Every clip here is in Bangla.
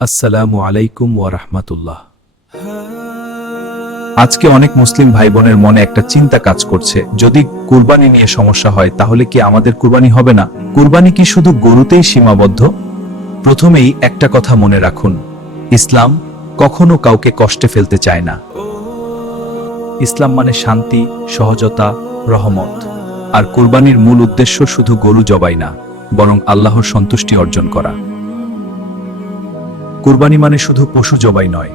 আসসালামু আলাইকুম ওয়া রাহমাতুল্লাহ। আজকে অনেক মুসলিম ভাই বোনের মনে একটা চিন্তা কাজ করছে, যদি কুরবানি নিয়ে সমস্যা হয় তাহলে কি আমাদের কুরবানি হবে না? কুরবানি কি শুধু গরুতেই সীমাবদ্ধ? প্রথমেই একটা কথা মনে রাখুন, ইসলাম কখনো কাউকে কষ্টে ফেলতে চায় না। ইসলাম মানে শান্তি, সহজতা, রহমত। আর কুরবানির মূল উদ্দেশ্য শুধু গরু জবাই না, বরং আল্লাহর সন্তুষ্টি অর্জন করা। কুরবানি মানে শুধু পশু জবাই নয়,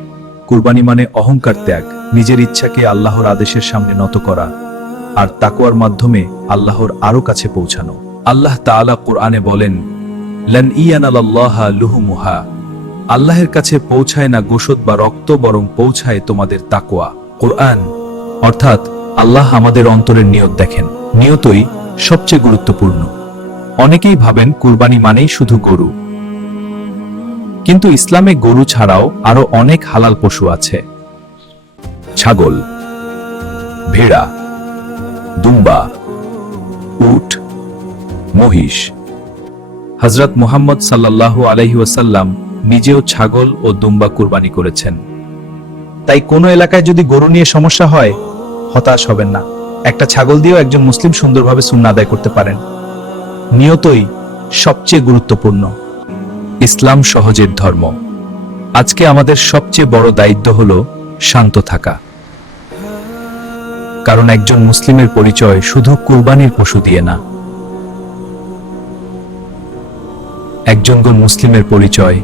কুরবানি মানে অহংকার ত্যাগ, নিজের ইচ্ছাকে আল্লাহর আদেশের সামনে নত করা, আর তাকওয়ার মাধ্যমে আল্লাহর আরো কাছে পৌঁছানো। আল্লাহ তাআলা কুরআনে বলেন, লান ইয়ানালাল্লাহা লুহুমুহা, আল্লাহের কাছে পৌঁছায় না গোশত বা রক্ত, বরং পৌঁছায় তোমাদের তাকওয়া। কুরআন অর্থাৎ আল্লাহ আমাদের অন্তরের নিয়ত দেখেন, নিয়তই সবচেয়ে গুরুত্বপূর্ণ। অনেকেই ভাবেন কুরবানি মানেই শুধু গরু, কিন্তু ইসলামে গরু ছাড়াও আরো অনেক হালাল পশু আছে। ছাগল, ভেড়া, দুম্বা, উট, মহিষ। হযরত মুহাম্মদ সাল্লাল্লাহু আলাইহি ওয়াসাল্লাম নিজেও ছাগল ও দুম্বা কুরবানি করেছেন। তাই কোনো এলাকায় যদি গরু নিয়ে সমস্যা হয়, হতাশ হবেন না। একটা ছাগল দিয়েও একজন মুসলিম সুন্দরভাবে সুন্নাহ আদায় করতে পারেন। নিয়তই সবচেয়ে গুরুত্বপূর্ণ। ইসলাম সহজের ধর্ম। আজকে আমাদের সবচেয়ে বড় দায়িত্ব হলো শান্ত থাকা, কারণ একজন মুসলিমের পরিচয় শুধু কুরবানির পশু দিয়ে না। একজন মুসলিমের পরিচয়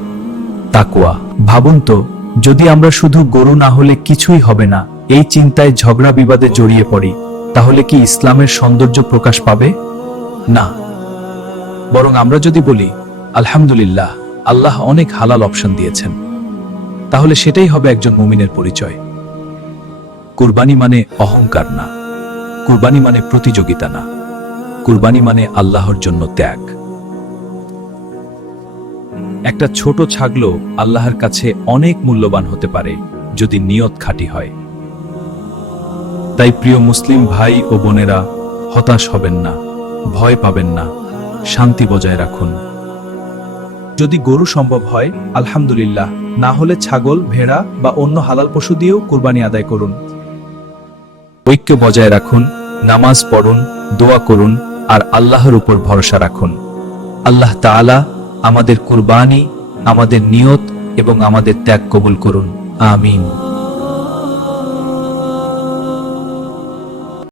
তাকওয়া। ভাবুন তো, যদি আমরা শুধু গরু না হলে কিছুই হবে না, এই চিন্তায় ঝগড়া বিবাদে জড়িয়ে পড়ি, তাহলে কি ইসলামের সৌন্দর্য প্রকাশ পাবে? না। বরং আমরা যদি বলি, আলহামদুলিল্লাহ, আল্লাহ অনেক হালাল অপশন দিয়েছেন, তাহলে সেটাই হবে একজন মুমিনের পরিচয়। কুরবানি মানে অহংকার না, কুরবানি মানে প্রতিযোগিতা না, কুরবানি মানে আল্লাহর জন্য ত্যাগ। একটা ছোট ছাগলও আল্লাহর কাছে অনেক মূল্যবান হতে পারে যদি নিয়ত খাঁটি হয়। তাই প্রিয় মুসলিম ভাই ও বোনেরা, হতাশ হবেন না, ভয় পাবেন না, শান্তি বজায় রাখুন। যদি গরু সম্ভব হয় আলহামদুলিল্লাহ, না হলে ছাগল, ভেড়া বা অন্য হালাল পশু দিয়েও কুরবানি আদায় করুন। ঐক্য বজায় রাখুন, নামাজ পড়ুন, দোয়া করুন, আর আল্লাহর উপর ভরসা রাখুন। আল্লাহ তাআলা আমাদের কুরবানি, আমাদের নিয়ত এবং আমাদের ত্যাগ কবুল করুন। আমিন।